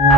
गुजरात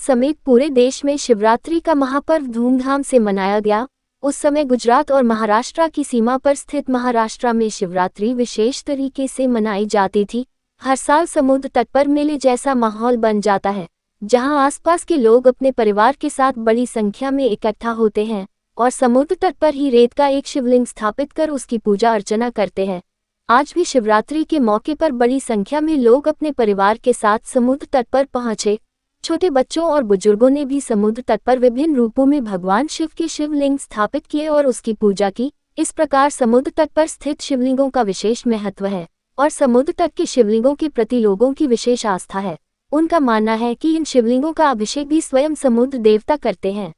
समेत पूरे देश में शिवरात्रि का महापर्व धूमधाम से मनाया गया। उस समय गुजरात और महाराष्ट्र की सीमा पर स्थित महाराष्ट्र में शिवरात्रि विशेष तरीके से मनाई जाती थी। हर साल समुद्र तट पर मेले जैसा माहौल बन जाता है, जहां आसपास के लोग अपने परिवार के साथ बड़ी संख्या में इकट्ठा होते हैं और समुद्र तट पर ही रेत का एक शिवलिंग स्थापित कर उसकी पूजा अर्चना करते हैं। आज भी शिवरात्रि के मौके पर बड़ी संख्या में लोग अपने परिवार के साथ समुद्र तट पर पहुंचे। छोटे बच्चों और बुजुर्गों ने भी समुद्र तट पर विभिन्न रूपों में भगवान शिव के शिवलिंग स्थापित किए और उसकी पूजा की। इस प्रकार समुद्र तट पर स्थित शिवलिंगों का विशेष महत्व है और समुद्र तट के शिवलिंगों के प्रति लोगों की विशेष आस्था है। उनका मानना है कि इन शिवलिंगों का अभिषेक भी स्वयं समुद्र देवता करते हैं।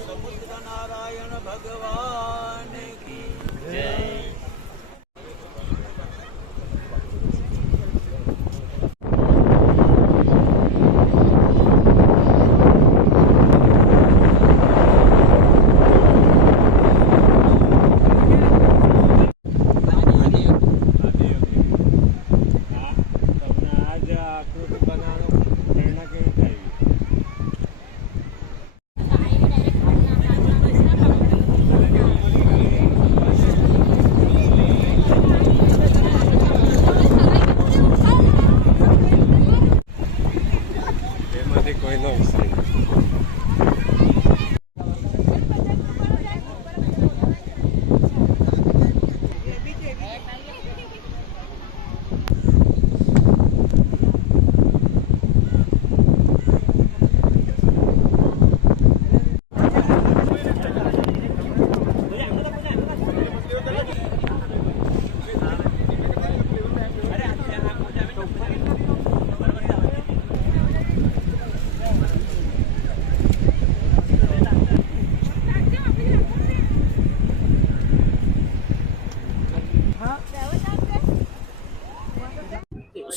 समुद्र नारायण भगवान की जय।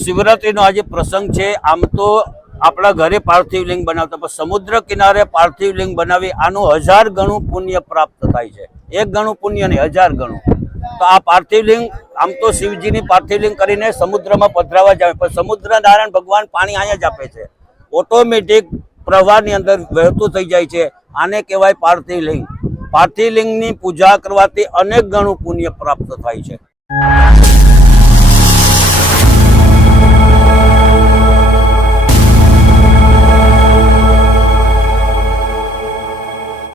शिवरात्रिનો આજે પ્રસંગ છે। આમ તો આપણા ઘરે પાર્થિવ લિંગ બનાવતા, પણ સમુદ્ર કિનારે પાર્થિવ લિંગ બનાવી આનું 1000 ગણું પુણ્ય પ્રાપ્ત થાય છે। 1 ગણું પુણ્ય નહીં, 1000 ગણું। તો આ પાર્થિવ લિંગ આમ તો શિવજીની પાર્થિવ લિંગ કરીને સમુદ્રમાં પધરાવા જાય, પણ સમુદ્ર નારાયણ ભગવાન પાણી અહીંયા જ આપે છે, ઓટોમેટિક પ્રવાહની અંદર વહેતું થઈ જાય છે। આને કહેવાય પાર્થિવ લિંગ। પાર્થિવ લિંગની પૂજા કરવાથી અનેક ગણું પુણ્ય પ્રાપ્ત થાય છે।